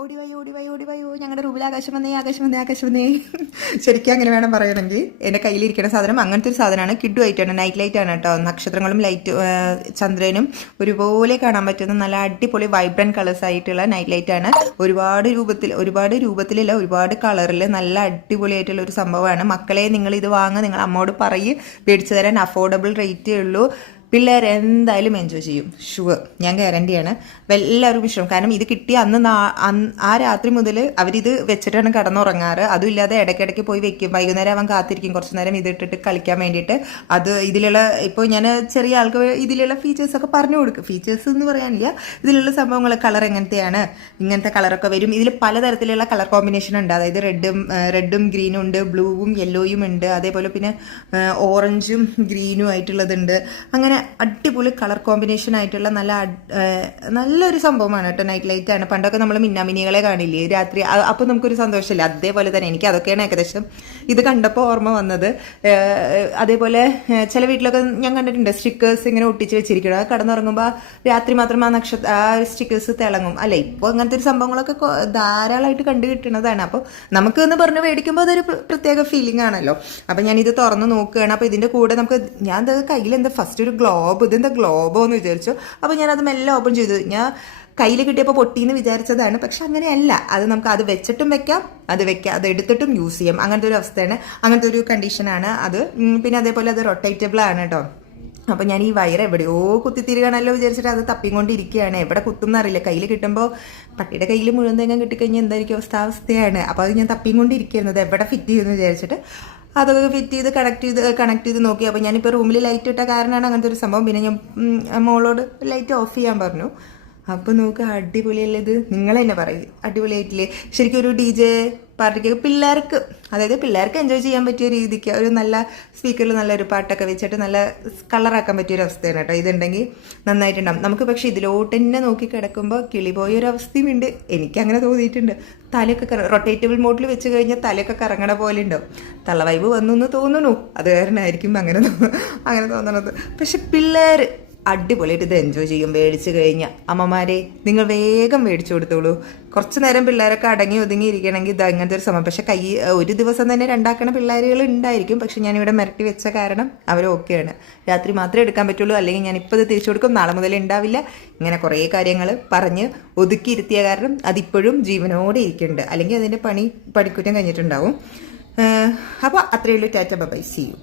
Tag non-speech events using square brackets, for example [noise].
ഓടി വായോ ഓടി വായോ ഓടി വായോ. ഞങ്ങളുടെ റൂമിൽ ആകാശം വന്നേ ആകാശം വന്നേ ആകാശം വന്നേ. [laughs] ശരിക്കും അങ്ങനെ വേണം പറയണമെങ്കിൽ എന്റെ കയ്യിലിരിക്കുന്ന സാധനം അങ്ങനത്തെ ഒരു സാധനമാണ്. കിഡു ആയിട്ടാണ് നൈറ്റ് ലൈറ്റ് ആണ് കേട്ടോ. നക്ഷത്രങ്ങളും ലൈറ്റ് ചന്ദ്രനും ഒരുപോലെ കാണാൻ പറ്റുന്ന നല്ല അടിപൊളി വൈബ്രന്റ് കളേഴ്സ് ആയിട്ടുള്ള നൈറ്റ് ലൈറ്റ് ആണ്. ഒരുപാട് രൂപത്തിൽ ഒരുപാട് രൂപത്തിലല്ല ഒരുപാട് കളറിൽ നല്ല അടിപൊളിയായിട്ടുള്ള ഒരു സംഭവമാണ്. മക്കളെ നിങ്ങൾ ഇത് വാങ്ങുക നിങ്ങൾ അമ്മോട് പറയും. മേടിച്ചു തരാൻ അഫോർഡബിൾ റേറ്റേ ഉള്ളൂ. പിള്ളേർ എന്തായാലും എൻജോയ് ചെയ്യും. ഷുവർ ഞാൻ ഗ്യാരണ്ടിയാണ് എല്ലാവരും ഇഷ്ടം. കാരണം ഇത് കിട്ടിയ അന്ന് ആ രാത്രി മുതൽ അവരിത് വെച്ചിട്ടാണ് കിടന്നുറങ്ങാറ്. അതുമില്ലാതെ ഇടയ്ക്കിടയ്ക്ക് പോയി വെക്കും. വൈകുന്നേരം അവൻ കാത്തിരിക്കും. കുറച്ച് നേരം ഇത് ഇട്ടിട്ട് കളിക്കാൻ വേണ്ടിയിട്ട്. അത് ഇതിലുള്ള ഇപ്പോൾ ഞാൻ ചെറിയ ആൾക്ക് ഇതിലുള്ള ഫീച്ചേഴ്സൊക്കെ പറഞ്ഞു കൊടുക്കും. ഫീച്ചേഴ്സ് എന്ന് പറയാനില്ല. ഇതിലുള്ള സംഭവങ്ങൾ കളർ എങ്ങനത്തെയാണ് ഇങ്ങനത്തെ കളറൊക്കെ വരും. ഇതിൽ പലതരത്തിലുള്ള കളർ കോമ്പിനേഷൻ ഉണ്ട്. അതായത് റെഡും റെഡും ഗ്രീനും ഉണ്ട്. ബ്ലൂവും യെല്ലോയും ഉണ്ട്. അതേപോലെ പിന്നെ ഓറഞ്ചും ഗ്രീനും ആയിട്ടുള്ളതുണ്ട്. അങ്ങനെ അടിപൊളി കളർ കോമ്പിനേഷൻ ആയിട്ടുള്ള നല്ല നല്ലൊരു സംഭവമാണ് കേട്ടോ നൈറ്റ് ലൈറ്റ് ആണ്. പണ്ടൊക്കെ നമ്മൾ മിന്നാമിനികളെ കാണില്ലേ? രാത്രി അപ്പോൾ നമുക്കൊരു സന്തോഷമില്ല? അതേപോലെ തന്നെ എനിക്ക് അതൊക്കെയാണ് ഏകദേശം ഇത് കണ്ടപ്പോൾ ഓർമ്മ വന്നത്. അതേപോലെ ചില വീട്ടിലൊക്കെ ഞാൻ കണ്ടിട്ടുണ്ട് സ്റ്റിക്കേഴ്സ് ഇങ്ങനെ ഒട്ടിച്ച് വെച്ചിരിക്കണം അത് കടന്നുറങ്ങുമ്പോൾ രാത്രി മാത്രം ആ നക്ഷത്ര ആ സ്റ്റിക്കേഴ്സ് തിളങ്ങും. അല്ലേ? ഇപ്പോൾ അങ്ങനത്തെ ഒരു സംഭവങ്ങളൊക്കെ ധാരാളമായിട്ട് കണ്ടു കിട്ടുന്നതാണ് അപ്പോൾ നമുക്ക് എന്ന് പറഞ്ഞ് മേടിക്കുമ്പോൾ അതൊരു പ്രത്യേക ഫീലിംഗ് ആണല്ലോ. അപ്പോൾ ഞാൻ ഇത് തുറന്ന് നോക്കുകയാണ്. അപ്പോൾ ഇതിന്റെ കൂടെ നമുക്ക് ഞാൻ കയ്യിൽ എന്താ ഫസ്റ്റ് ഒരു ഗ്ലോബ് ഇതെന്താ ഗ്ലോബോ എന്ന് വിചാരിച്ചു. അപ്പോൾ ഞാൻ അത് മെല്ലെ ഓപ്പൺ ചെയ്തു. ഞാൻ കയ്യിൽ കിട്ടിയപ്പോൾ പൊട്ടിയെന്ന് വിചാരിച്ചതാണ്. പക്ഷെ അങ്ങനെയല്ല. അത് നമുക്ക് അത് വെച്ചിട്ടും വെക്കാം അത് വെക്കാം അത് എടുത്തിട്ടും യൂസ് ചെയ്യാം. അങ്ങനത്തെ ഒരു അവസ്ഥയാണ്. അങ്ങനത്തെ ഒരു കണ്ടീഷനാണ് അത്. പിന്നെ അതേപോലെ അത് റൊട്ടേറ്റബിൾ ആണ് കേട്ടോ അപ്പോൾ ഞാൻ ഈ വയറ് എവിടെയോ കുത്തിത്തിരികണല്ലോ വിചാരിച്ചിട്ട് അത് തപ്പിക്കൊണ്ടിരിക്കുകയാണ്. എവിടെ കുത്തും അറിയില്ല കയ്യിൽ കിട്ടുമ്പോൾ പട്ടിയുടെ കയ്യിൽ മുഴുവൻ തേങ്ങ കിട്ടിക്കഴിഞ്ഞാൽ എന്തായിരിക്കും അവസ്ഥ അവസ്ഥയാണ്. അപ്പോൾ അത് ഞാൻ തപ്പിക്കൊണ്ടിരിക്കുന്നത് എവിടെ ഫിറ്റ് ചെയ്യുമെന്ന് വിചാരിച്ചിട്ട്. അതൊക്കെ ഫിറ്റ് ചെയ്ത് കണക്ട് ചെയ്ത് കണക്ട് ചെയ്ത് നോക്കി. അപ്പോൾ ഞാനിപ്പോൾ റൂമിൽ ലൈറ്റ് ഇട്ട കാരണമാണ് അങ്ങനത്തെ ഒരു സംഭവം. പിന്നെ ഞാൻ മോളോട് ലൈറ്റ് ഓഫ് ചെയ്യാൻ പറഞ്ഞു. അപ്പോൾ നോക്ക് അടിപൊളിയല്ലേ ഇത്? നിങ്ങൾ തന്നെ പറയും അടിപൊളിയായിട്ടില്ലേ? ശരിക്കും ഒരു ഡി ജെ പാർട്ടിക്ക് പിള്ളേർക്ക് അതായത് പിള്ളേർക്ക് എൻജോയ് ചെയ്യാൻ പറ്റിയ രീതിക്ക് ഒരു നല്ല സ്പീക്കറിൽ നല്ലൊരു പാട്ടൊക്കെ വെച്ചിട്ട് നല്ല കളറാക്കാൻ പറ്റിയ ഒരു അവസ്ഥയാണ് കേട്ടോ. ഇതുണ്ടെങ്കിൽ നന്നായിട്ടുണ്ടാവും. നമുക്ക് പക്ഷേ ഇതിലോട്ട് തന്നെ നോക്കി കിടക്കുമ്പോൾ കിളി ഒരു ഒരു അവസ്ഥയുമുണ്ട് എനിക്ക് അങ്ങനെ തോന്നിയിട്ടുണ്ട്. തലയൊക്കെ റൊട്ടേറ്റബിൾ മോഡിൽ വെച്ച് കഴിഞ്ഞാൽ തലയൊക്കെ കറങ്ങണ പോലെ ഉണ്ടാവും. തള്ളവൈബ് വന്നു എന്ന് തോന്നുന്നു. അത് കാരണമായിരിക്കും അങ്ങനെ അങ്ങനെ തോന്നണത്. പക്ഷെ പിള്ളേർ അടിപൊളിയായിട്ട് ഇത് എൻജോയ് ചെയ്യും. മേടിച്ച് കഴിഞ്ഞ അമ്മമാരെ നിങ്ങൾ വേഗം മേടിച്ചു കൊടുത്തോളൂ. കുറച്ച് നേരം പിള്ളേരൊക്കെ അടങ്ങി ഒതുങ്ങി ഇരിക്കണമെങ്കിൽ ഇത് അങ്ങനത്തെ ഒരു സമയം. പക്ഷെ കൈ ഒരു ദിവസം തന്നെ രണ്ടാക്കണ പിള്ളേരുകൾ ഉണ്ടായിരിക്കും. പക്ഷെ ഞാനിവിടെ മിരട്ടി വെച്ച കാരണം അവർ ഓക്കെയാണ് രാത്രി മാത്രമേ എടുക്കാൻ പറ്റുള്ളൂ. അല്ലെങ്കിൽ ഞാൻ ഇപ്പോൾ ഇത് തിരിച്ചു കൊടുക്കും. നാളെ മുതൽ ഉണ്ടാവില്ല. ഇങ്ങനെ കുറേ കാര്യങ്ങൾ പറഞ്ഞ് ഒതുക്കിയിരുത്തിയ കാരണം അതിപ്പോഴും ജീവനോടെ ഇരിക്കുന്നുണ്ട്. അല്ലെങ്കിൽ അതിന്റെ പണി പണിക്കുറ്റം കഴിഞ്ഞിട്ടുണ്ടാവും. അപ്പോൾ അത്രയേ ഉള്ളൂ. Tata bye see U